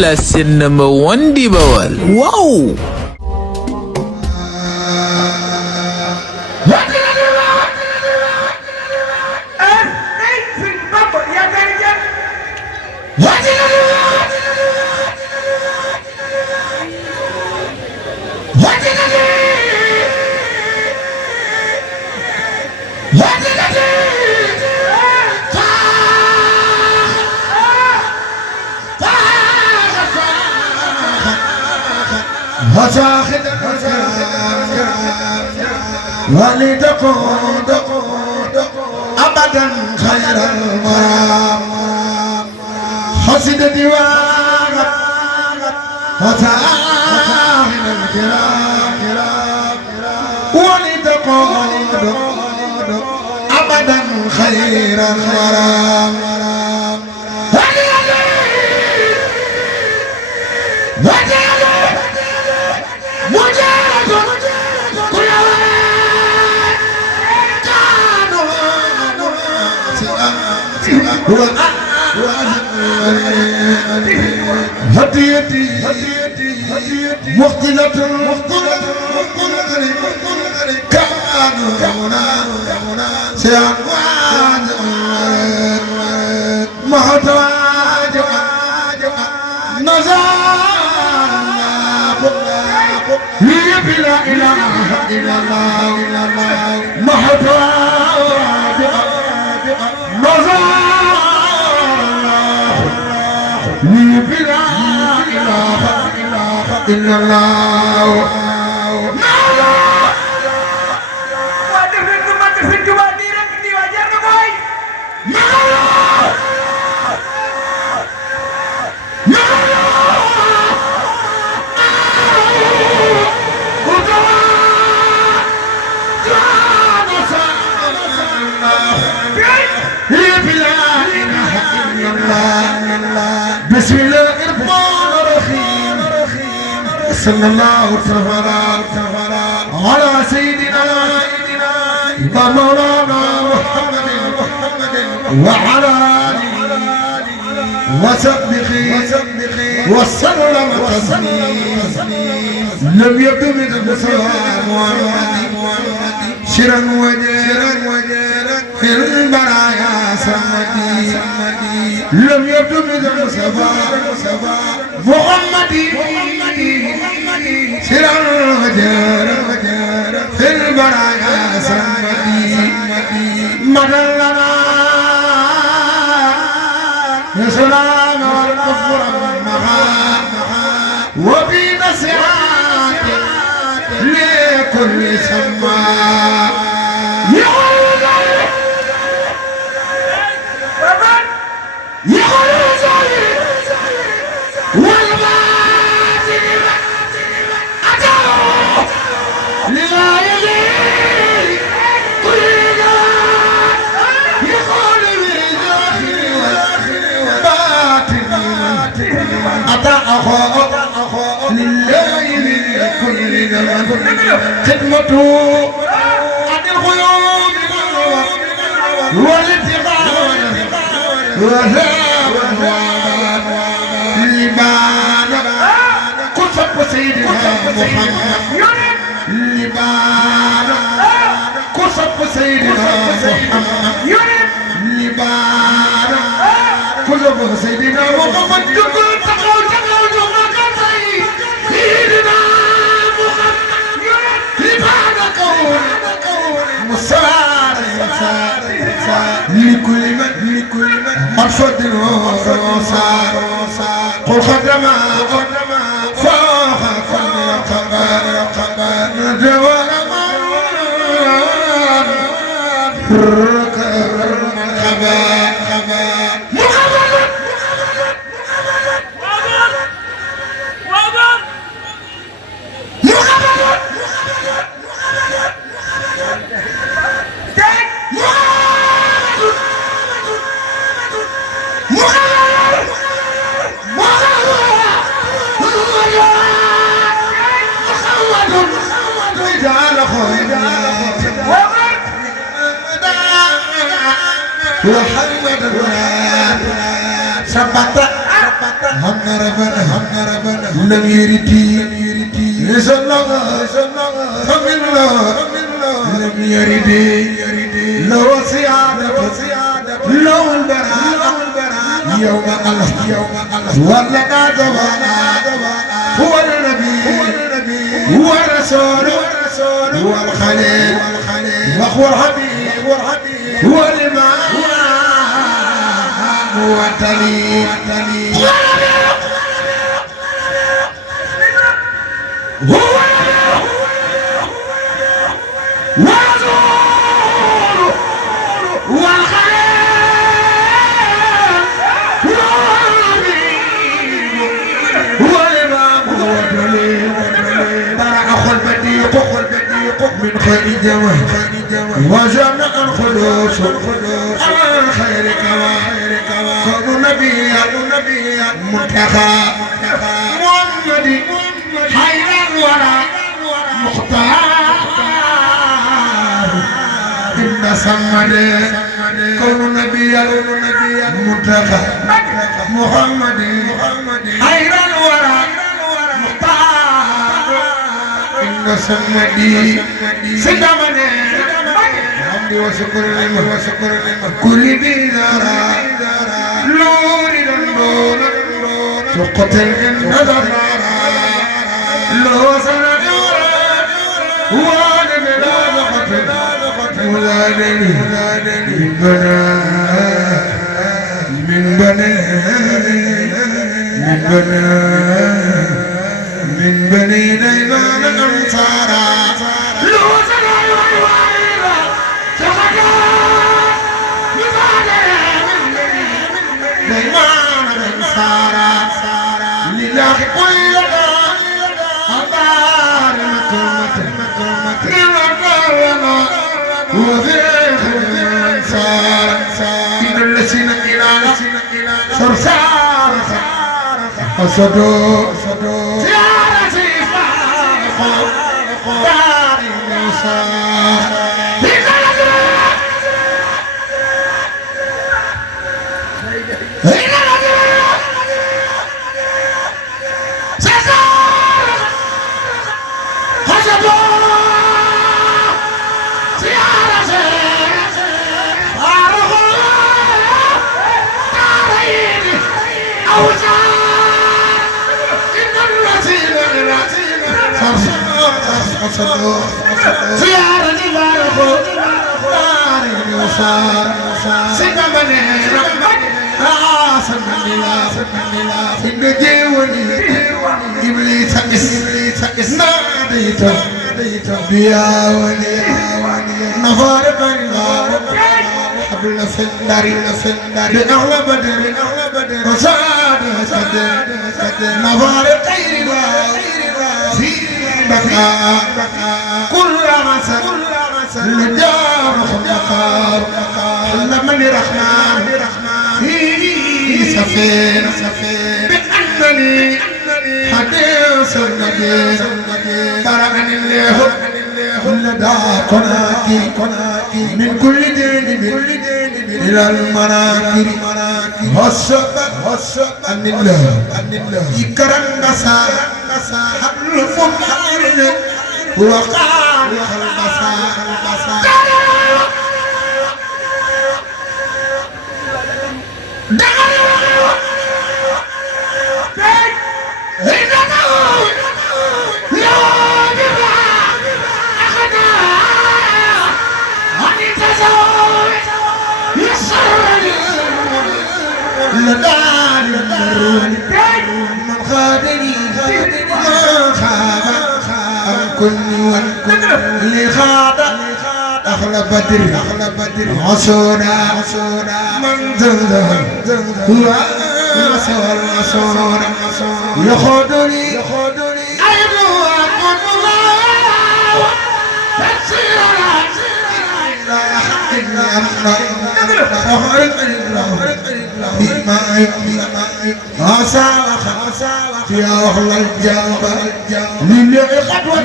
la seen number one di Bawal waaw. ولتكون أبدا خير المرام حسد ديوان وتعاهد الكرام ولتكون أبدا خير المرام هديتي مختلة كانوا سيعوان محتاج نزار لا إله إلا الله محتاج نزار لا إله إلا الله بسم الله الرحمن الرحيم صلى الله تعالى على سيدنا مولانا محمد وعلى آله وصحبه وسلم تسليما لم يبدو من السلام شرا وجرا في البرايا سمدي لم يبدو من المصطفى محمدي شرا وجرا في البرايا سمدي مدلنا يا سلام والكفر معا وفي نصيحات لكل سماء لله لكل زمان خدمته عن الغيوب والابتغاء لبان كتب سيدنا محمد لبان كتب سيدنا محمد لبان كتب سيدنا محمد لكل من مرصد وصار قل خدم فوق كل خبر ندوى محمد سبت هم ربنا لم يرتي يسلم فمن الله لم يرد لو سعادة لو البراء يوم الله ولنا دوانا هو النبي هو الرسول هو الخليل وهو الحبيب هو الإمام هو التليل هو من خير جواه وجمع الخلوص على خير كواه كون نبي منتخى محمد خير الورى مختار إن سمد كون نبي منتخى محمد خير الورى إن سمدي سدمني حمدي وشكر لما كل بيدارا لوري لندون تقتل النظر لو سنجورا وانا لا نقتل ولادني من بني ديمان الأنصارا لوزنا الوالوالي سخدا ديمان الأنصارا لله كل أبار المكرمة وفي الأنصار إن الذين إلى صرصار أصدو زيارة بارخو داري وصار سنبني سنبني إن جيوني إبليس أكس ناديته بياوني نفارق حبل فندري بأغلى بدر وصاد نفارق غير بكى كل عسل لدار خلقار لمن رحمن في سفينة بأنني حديث النبي تركني الله لدى قناتي من كل دين إلى المناكر هصب عن الله يكرم نسار حبل فمحر وقال البصار من خادني ما خاب عن كل اللي خاب أخلى بدر عصونا من زنزه هو عصور يخدني أيضا أكون الله تسيرنا لا يحق الأمر أخرج بما أساوخ يا أهل الجنة لله خطوة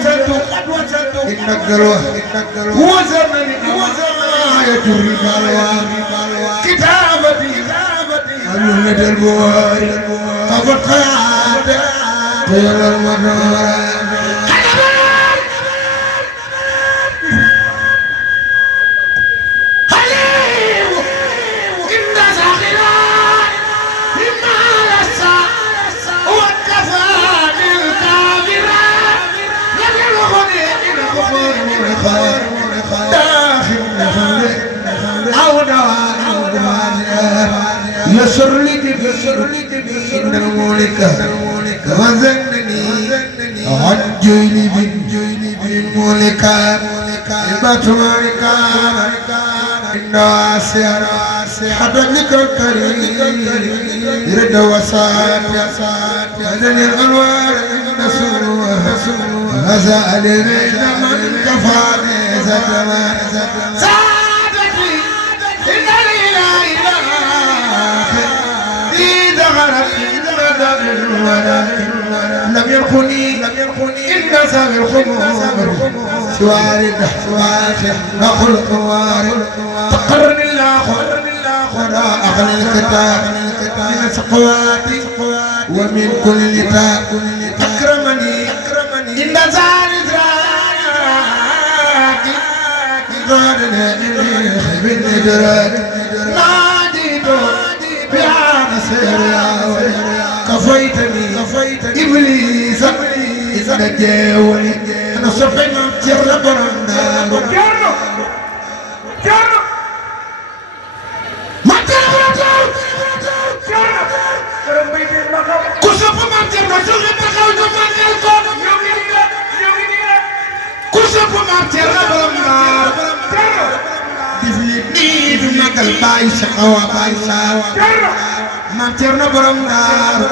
إن القلوة وزمني آية الربا كتابتي أنه ندى البواري طفت خياطه طير المنورة يسر لي دبي إن المولك وزنني عن جيلي بن مولك بطولك إن آسيا حبلك الكريم رد وسات وزن الأنوار نسوه غزال بين من كفاني زتمان سادتي إن الإله لم يرخني إلا سامي الخمور سوارد نخلق وارد تقرني الآخر أغلى الكتاب من سقواتي ومن كل لتاب أكرمني إن زال إدراكي غادنا بالإدراك ناديته بهذا سير كفيتني إبليس إذا جاوني أنا صفينا تيرنا برنا ما تيرنا كسب ما تيرنا جل بخاو جمان يلقون كسب ما تيرنا برنا دفني بمكال باي شقوا باي ساوا Maam Cerno borom Daaru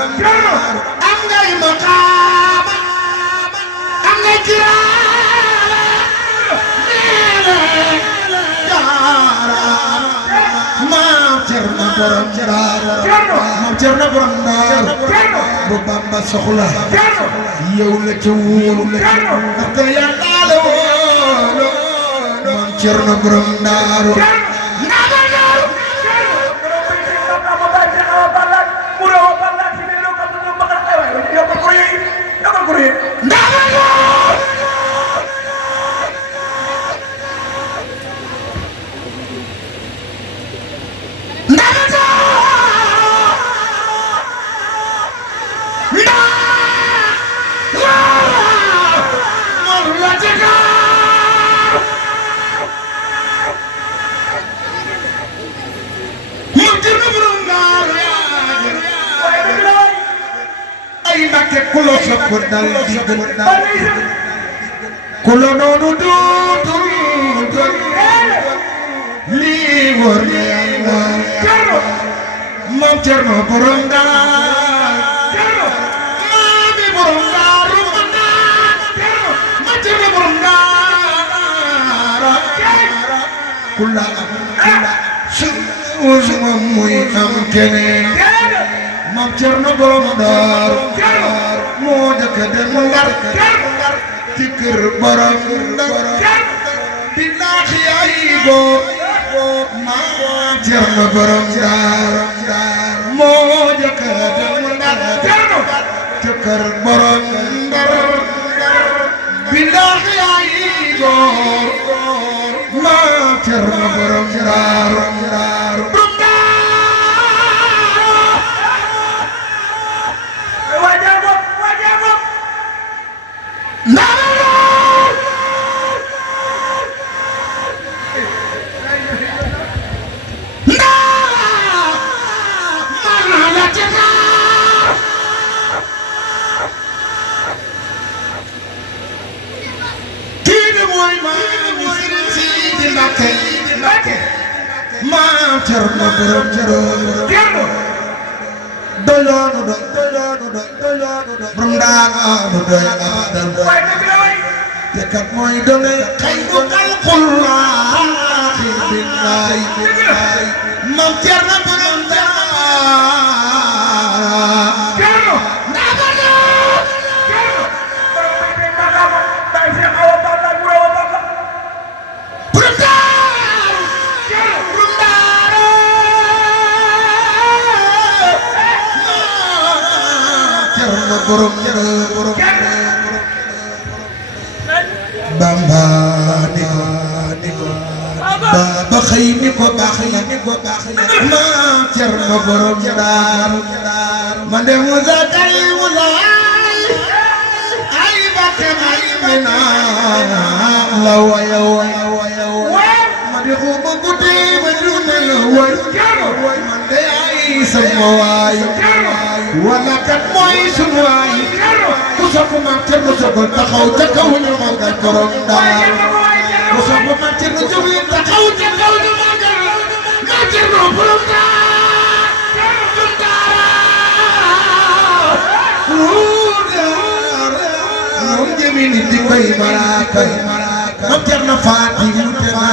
am ngay maqaama am ngay kiraama neena jaara Maam Cerno borom Daaru Maam Cerno borom Daaru bu Bamba soxla yow la ca wóolu ndaxte Yàlla la wóolu Maam Cerno borom Daaru kulo sokko dal kulo noonu dootul lii wóor na Yàlla Maam Cerno borom Daaru maami borom Daaru Maam Cerno borom Daaru kula su moom muy am keneen Maam Cerno borom Daaru moo jëkk dem Ndar ci kër borom Ndar billaahi ay góor Maam Cerno borom Daaru moo jëkk dem Ndar ci kër borom Ndar billaahi ay góor Maam Cerno borom Daaru Maam Cerno borom Cerno doyloonu borom Daaru te kat mooy doone xayru xalqullaahi billaahi Maam Cerno borom Daaru Cerno borom Bamba ni ko ba xëy ni ko baax na Maam Cerno borom Daaru man de Musa Kalimullah ay bakkan ay mina la waya man de xuba guddi ba duna la way man de ay sama waay wala kat mooy sunu waay ku sopp Maam Cerno jógal taxaw ca kaw ñu magal borom Daaru ku sopp Maam Cerno jógal taxaw ca kaw ñu magal Maam Cerno borom Daaru jëmini di koy malaaka Maam Cerno faati wute na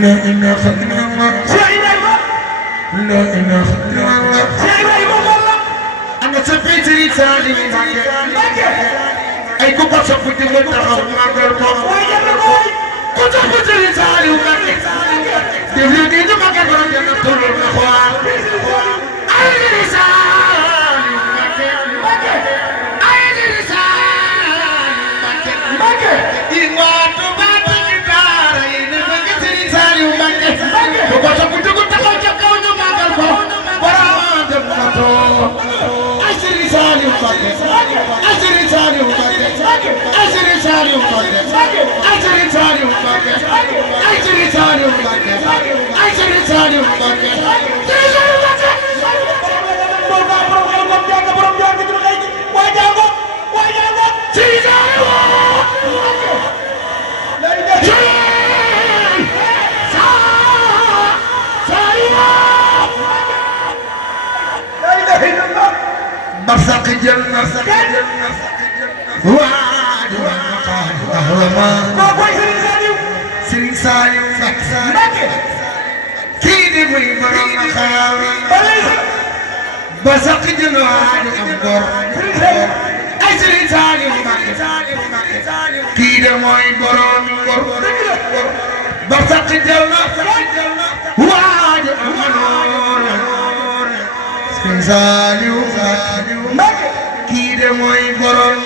لا إله إلا الله لا إله إلا الله أنا سبيت رسالي أي كوبا سبيت لتهم ما قلبه كنت سبيت رسالي وكذا دبلتي ما كبر جنة طول الأخوان أي رسالي أي رسالي إيمان برزق جنة وعد ومقام أهرمان سرين سالم كيدي ويبرم خاوي برزق جنة وعد أمبر أي سرين سالم كيدي ويبرم برزق جنة وعد أمبر سالم kii de mooy borom